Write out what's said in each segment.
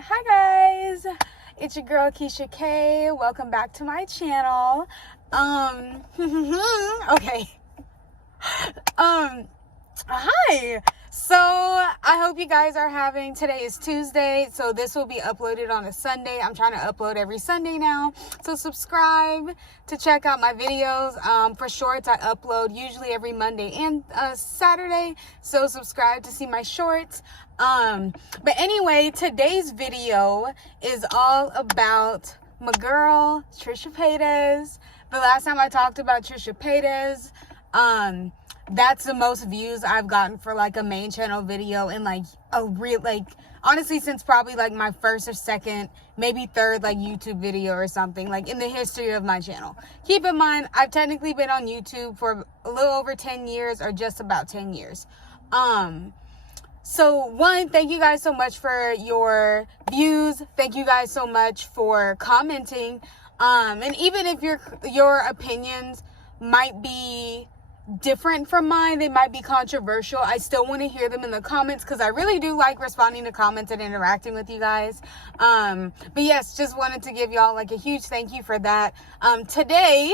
Hi guys, it's your girl Keisha K. Welcome back to my channel. Okay. Hi. So I hope you guys are having, today is Tuesday, so this will be uploaded on a Sunday. I'm trying to upload every Sunday now, so subscribe to check out my videos. For shorts, I upload usually every Monday and Saturday, so subscribe to see my shorts. But anyway, today's video is all about my girl Trisha Paytas. The last time I talked about Trisha Paytas, that's the most views I've gotten for like a main channel video in like a real, like, honestly, since probably like my first or second, maybe third like YouTube video or something, like in the history of my channel. Keep in mind, I've technically been on YouTube for a little over 10 years or just about 10 years. So one, thank you guys so much for your views. Thank you guys so much for commenting. And even if your opinions might be different from mine, they might be controversial, I still want to hear them in the comments because I really do like responding to comments and interacting with you guys. But yes, just wanted to give y'all like a huge thank you for that. Today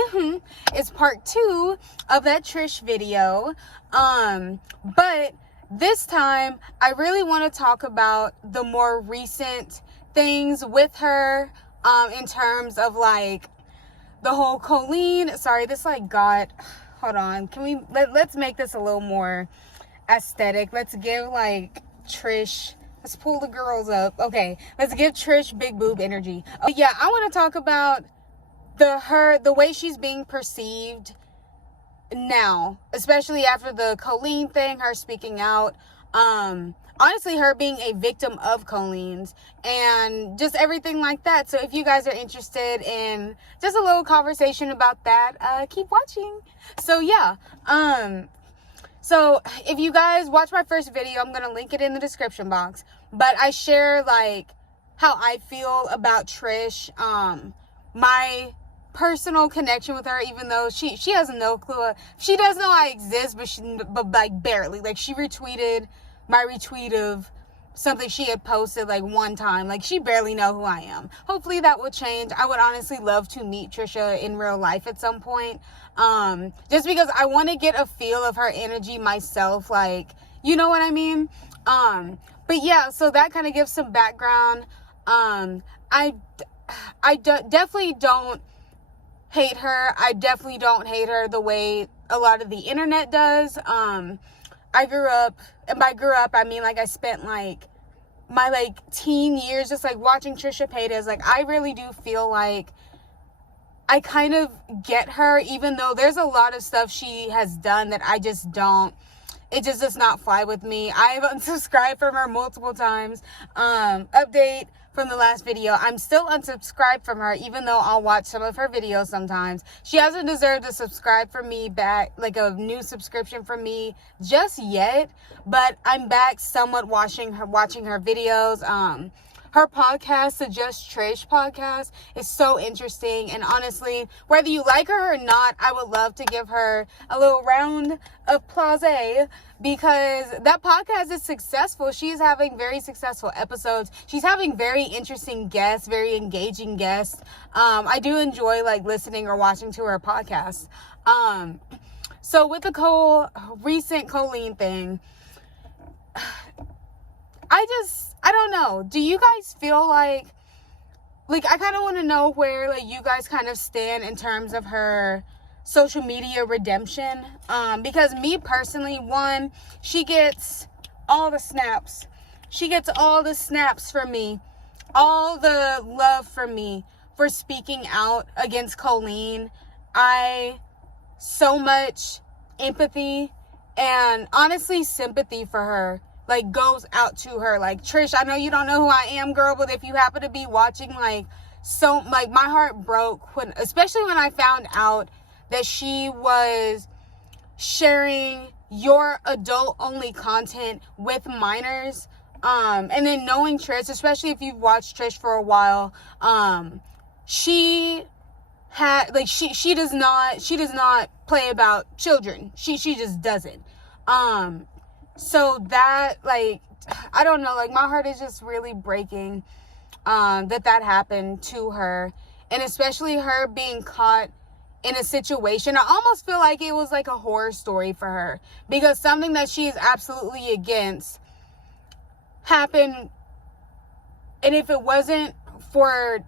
is part 2 of that Trish video. But this time I really want to talk about the more recent things with her, in terms of like the whole Colleen, sorry, this like got, hold on, can we, let's make this a little more aesthetic. Let's give like Trish, let's pull the girls up. Okay, let's give Trish big boob energy. Oh yeah, I want to talk about the way she's being perceived now, especially after the Colleen thing, her speaking out, honestly, her being a victim of Colleen's and just everything like that. So if you guys are interested in just a little conversation about that, keep watching. So yeah, so if you guys watch my first video, I'm gonna link it in the description box, but I share like how I feel about Trish, my personal connection with her, even though she has no clue. She does know I exist, but like barely. Like, she retweeted my retweet of something she had posted like one time. Like, she barely know who I am. Hopefully that will change. I would honestly love to meet Trisha in real life at some point, just because I want to get a feel of her energy myself, like, you know what I mean. But yeah, so that kind of gives some background. I definitely don't hate her. I definitely don't hate her the way a lot of the internet does. I grew up, and by grew up, I mean, like, I spent like my like teen years just like watching Trisha Paytas. Like, I really do feel like I kind of get her, even though there's a lot of stuff she has done that I just don't, it just does not fly with me. I've unsubscribed from her multiple times. Update from the last video, I'm still unsubscribed from her, even though I'll watch some of her videos sometimes. She hasn't deserved to subscribe from me back, like a new subscription from me just yet, but I'm back somewhat watching her videos. Her podcast, the Just Trish podcast, is so interesting. And honestly, whether you like her or not, I would love to give her a little round of applause, because that podcast is successful. She's having very successful episodes. She's having very interesting guests, very engaging guests. I do enjoy like listening or watching to her podcast. So with the recent Colleen thing, I don't know. Do you guys feel like I kind of want to know where like you guys kind of stand in terms of her social media redemption? Because me personally, one, she gets all the snaps. She gets all the snaps from me, all the love from me for speaking out against Colleen. So much empathy and honestly sympathy for her like goes out to her. Like, Trish, I know you don't know who I am, girl, but if you happen to be watching, like, so like my heart broke when, especially when I found out that she was sharing your adult only content with minors. And then knowing Trish, especially if you've watched Trish for a while, she had like she does not play about children. She just doesn't. So that, like, I don't know, like, my heart is just really breaking that happened to her. And especially her being caught in a situation, I almost feel like it was like a horror story for her, because something that she is absolutely against happened. And if it wasn't for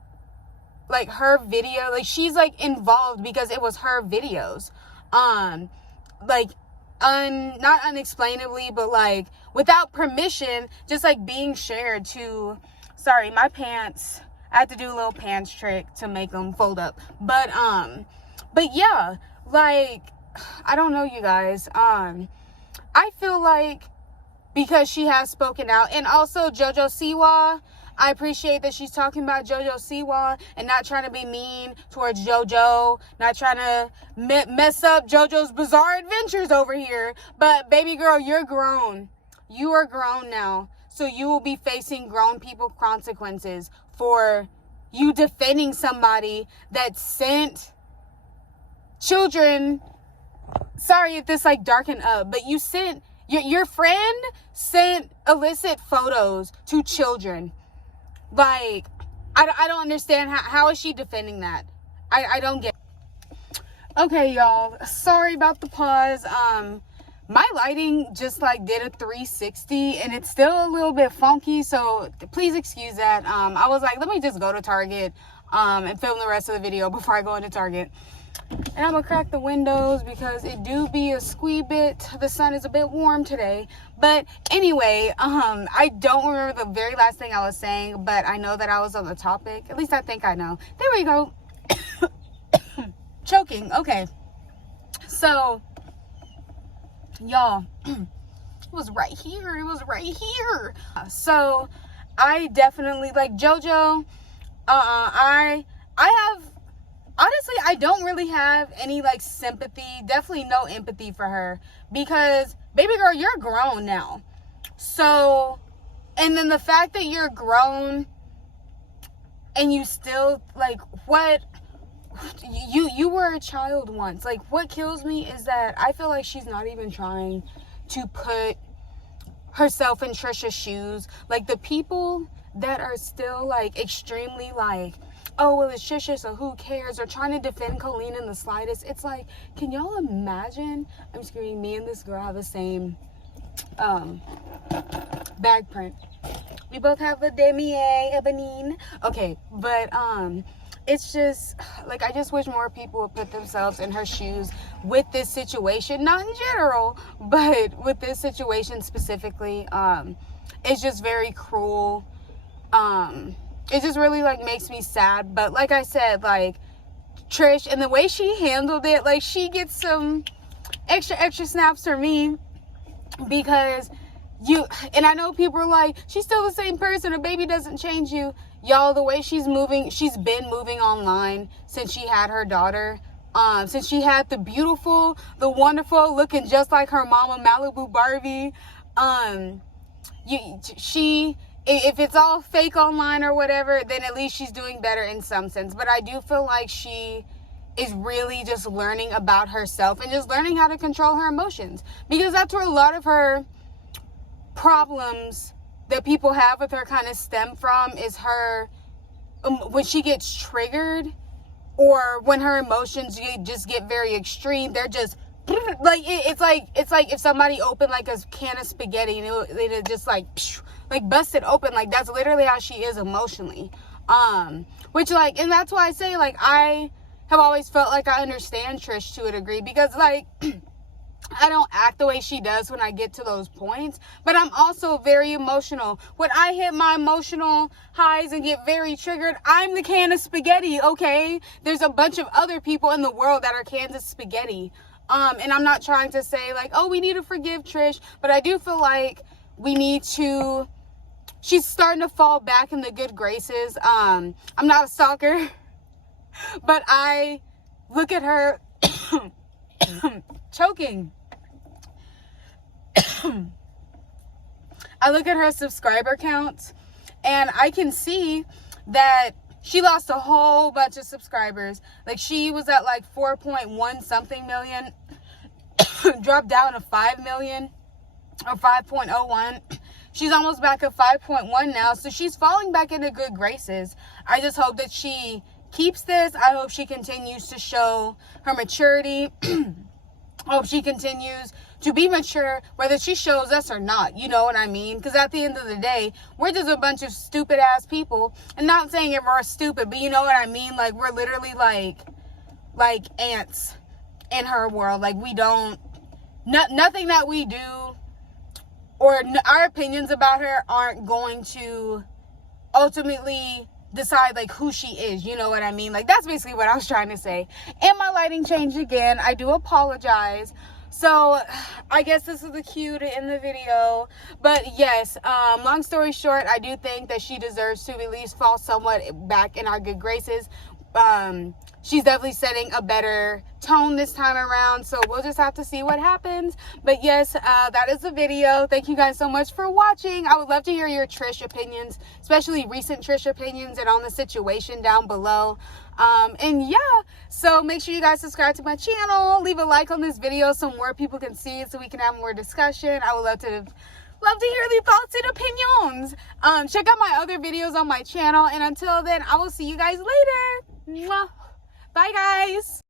like her video, like she's like involved because it was her videos, like not unexplainably, but like without permission, just like being shared to, sorry, my pants, I had to do a little pants trick to make them fold up, but yeah, like, I don't know, you guys, I feel like because she has spoken out, and also JoJo Siwa, I appreciate that she's talking about JoJo Siwa and not trying to be mean towards JoJo, not trying to mess up JoJo's bizarre adventures over here. But baby girl, you're grown. You are grown now. So you will be facing grown people consequences for you defending somebody that sent children. Sorry if this like darkened up, but you sent, your friend sent illicit photos to children. Like, I don't understand how is she defending that? I don't get it. Okay, y'all, sorry about the pause. My lighting just like did a 360 and it's still a little bit funky, so please excuse that. I was like, let me just go to Target and film the rest of the video before I go into Target. And I'm gonna crack the windows because it do be a squee bit. The sun is a bit warm today. But anyway, I don't remember the very last thing I was saying, but I know that I was on the topic. At least I think I know. There we go. Choking. Okay. So, y'all, it was right here. It was right here. So, I definitely, like JoJo, I have, honestly, I don't really have any like sympathy, definitely no empathy for her, because baby girl, you're grown now. So, and then the fact that you're grown and you still like, what, you were a child once. Like, what kills me is that I feel like she's not even trying to put herself in Trisha's shoes. Like, the people that are still like extremely like, oh, well, it's Trisha, so who cares? Or trying to defend Colleen in the slightest. It's like, can y'all imagine? I'm screaming, me and this girl have the same bag print. We both have a demier, Ebenine. Okay, but it's just, like, I just wish more people would put themselves in her shoes with this situation. Not in general, but with this situation specifically. It's just very cruel. It just really, like, makes me sad. But like I said, like, Trish, and the way she handled it, like, she gets some extra snaps for me, because and I know people are like, she's still the same person, a baby doesn't change you. Y'all, the way she's moving, she's been moving online since she had her daughter. Since she had the beautiful, the wonderful, looking just like her mama, Malibu Barbie. If it's all fake online or whatever, then at least she's doing better in some sense. But I do feel like she is really just learning about herself and just learning how to control her emotions. Because that's where a lot of her problems that people have with her kind of stem from, is her, when she gets triggered, or when her emotions just get very extreme, they're just, like, it's like if somebody opened like a can of spaghetti and it just like busted open. Like, that's literally how she is emotionally. Which, like, and that's why I say, like, I have always felt like I understand Trish to a degree, because, like, I don't act the way she does when I get to those points, but I'm also very emotional. When I hit my emotional highs and get very triggered, I'm the can of spaghetti, okay? There's a bunch of other people in the world that are cans of spaghetti. And I'm not trying to say, like, oh, we need to forgive Trish, but I do feel like we need to, she's starting to fall back in the good graces. I'm not a stalker, but I look at her choking. I look at her subscriber counts, and I can see that she lost a whole bunch of subscribers. Like, she was at like 4.1 something million, dropped down to 5 million or 5.01. She's almost back at 5.1 now, so she's falling back into good graces. I just hope that she keeps this. I hope she continues to show her maturity. I hope she continues to be mature, whether she shows us or not. You know what I mean? Because at the end of the day, we're just a bunch of stupid ass people. And not saying we're stupid, but you know what I mean? Like, we're literally like ants in her world. Like, we don't, nothing that we do or our opinions about her aren't going to ultimately decide like who she is. You know what I mean? Like, that's basically what I was trying to say. And my lighting changed again. I do apologize. So I guess this is the cue to end the video. But yes, long story short, I do think that she deserves to at least fall somewhat back in our good graces. She's definitely setting a better tone this time around, so we'll just have to see what happens. But yes, that is the video. Thank you guys so much for watching. I would love to hear your Trish opinions, especially recent Trish opinions, and on the situation down below. And yeah, so make sure you guys subscribe to my channel, leave a like on this video so more people can see it, so we can have more discussion. I would love to hear the thoughts and opinions. Check out my other videos on my channel, and until then, I will see you guys later. Mwah. Bye guys.